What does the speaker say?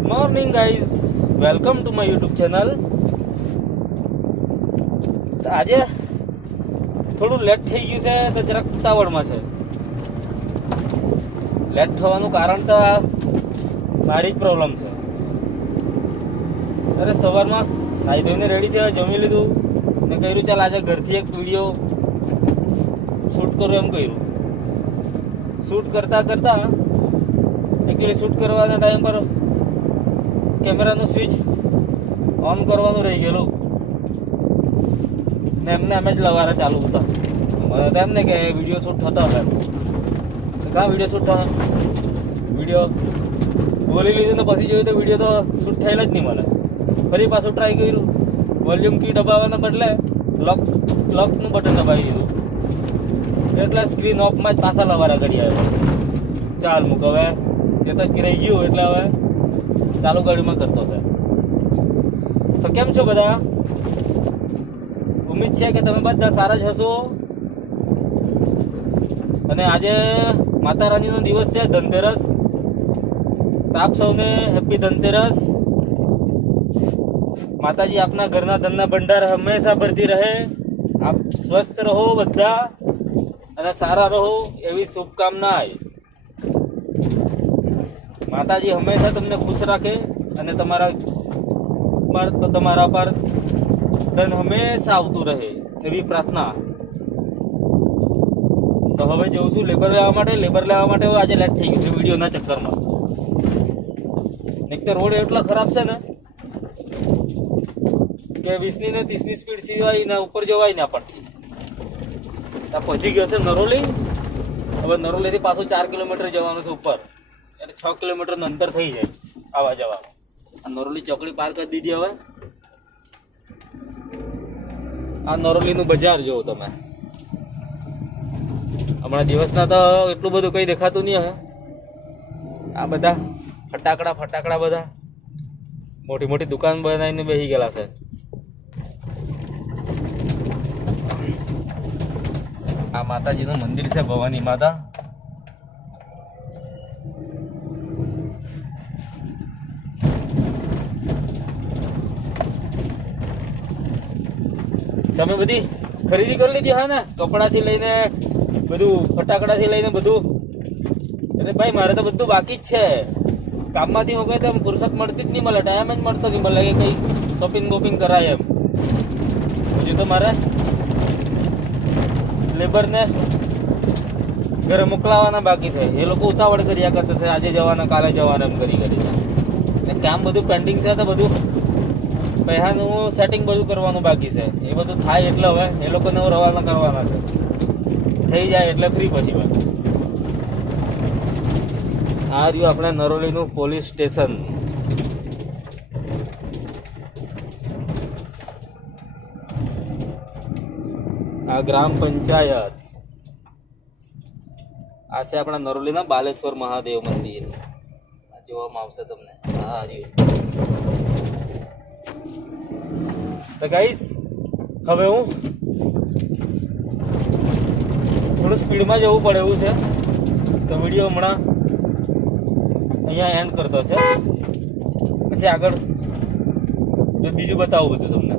Good morning guys, welcome to my YouTube channel. આજે થોડું late થઈ ગયું છે તો જરાક ઉતાવળમાં છે. લેટ થવાનું કારણ તો મારી જ પ્રોબ્લેમ છે. અરે સવારમાં નાહી ધોઈને રેડી થયા, જમી લીધું ને કહ્યું ચાલ આજે ઘરથી એક વિડીયો શૂટ કરું એમ કહ્યું. શૂટ કરતાં કરતાં એકચ્યુઅલી શૂટ કરવાના ટાઈમ પર કેમેરાનું સ્વિચ ઓન કરવાનું રહી ગયેલું ને એમને એમ જ લવારા ચાલુ હતા. મને તો એમ ને કે વિડીયો શૂટ થતો હશે, કાં વિડીયો શૂટ થયો, વિડીયો બોલી લીધું ને પછી જોયું તો વિડીયો તો શૂટ થયેલો જ નહીં. મને ફરી પાછું ટ્રાય કર્યું, વોલ્યુમ કી દબાવવાના બદલે લોકનું બટન દબાવી દીધું એટલે સ્ક્રીન ઓફમાં જ પાછા લવારા કરી આવ્યો. ચાલ મૂક હવે, એ તો રહી ગયું એટલે હવે ચાલુ ગાડીમાં કરતો છે. તો કેમ છો બધા? ઉમ્મીદ છે કે તમે બધા સારા જ હશો. અને આજે માતા રાણીનો દિવસ છે, ધનતેરસ. તો આપ સૌને હેપી ધનતેરસ. માતાજી આપના ઘરના ધનના ભંડાર હંમેશા ભરતી રહે. આપ સ્વસ્થ રહો બધા અને સારા રહો એવી શુભકામના. માતાજી હંમેશા તમને ખુશ રાખે અને તમારા પર ધન હંમેશા આવતું રહે એવી પ્રાર્થના. તો હવે જઉં છું લેબર લેવા માટે. આજે લેટ થઈ ગયું છે વિડીયોના ચક્કરમાં. એક તો રોડ એટલો ખરાબ છે ને કે 20ની ને 30ની સ્પીડ સિવાય ને ઉપર જવાય ના પડતી. ત્યાં પહોંચી ગયો છે નરોલી. હવે નરોલીથી પાછું 4 કિલોમીટર જવાનું છે ઉપર, એટલે 6 કિલોમીટરનું અંતર થઈ જાય આવા જવાનું. આ નરોલી ચોકડી પાર કરી દીધી. હવે આ નરોલીનું બજાર જોવો તમે. હમણાં દિવસના તો એટલું બધું કંઈ દેખાતું નહીં. હવે આ બધા ફટાકડા બધા મોટી મોટી દુકાન બનાવીને બેસી ગયેલા છે. આ માતાજીનું મંદિર છે, ભવાની માતા. તમે બધી ખરીદી કરી લીધી હા ને? કપડાથી લઈને બધું, ફટાકડાથી લઈને બધું. અરે ભાઈ મારે તો બધું બાકી જ છે. કામમાંથી હું કહે તો ફુરસત મળતી જ નહીં મળે, ટાઈમ જ મળતો નહીં મળે કે કંઈ શોપિંગ બોપિંગ કરાય એમ. હજુ તો મારે લેબરને ઘરે મોકલાવાના બાકી છે. એ લોકો ઉતાવળ કર્યા કરતા છે, આજે જવાના કાલે જવાના એમ કરી ને કામ બધું પેન્ડિંગ છે. તો બધું પૈસાનું સેટિંગ બધું કરવાનું બાકી છે. એ બધું થાય એટલે હવે એ લોકોને રવાના કરવાના છે. થઈ જાય એટલે ફ્રી પછી વાત. આ રહ્યું આપણે નરોલીનું પોલીસ સ્ટેશન. આ ગ્રામ પંચાયત. આ છે આપણા નરોલીના બાલેશ્વર મહાદેવ મંદિર. આ જોવામાં આવશે તમને. આ રહ્યું. તો ગાઈસ હવે હું થોડું સ્પીડમાં જવું પડે એવું છે, તો વિડીયો હમણાં અહીંયા એન્ડ કરતો છે. પછી આગળ બીજું બતાવું બધું તમને.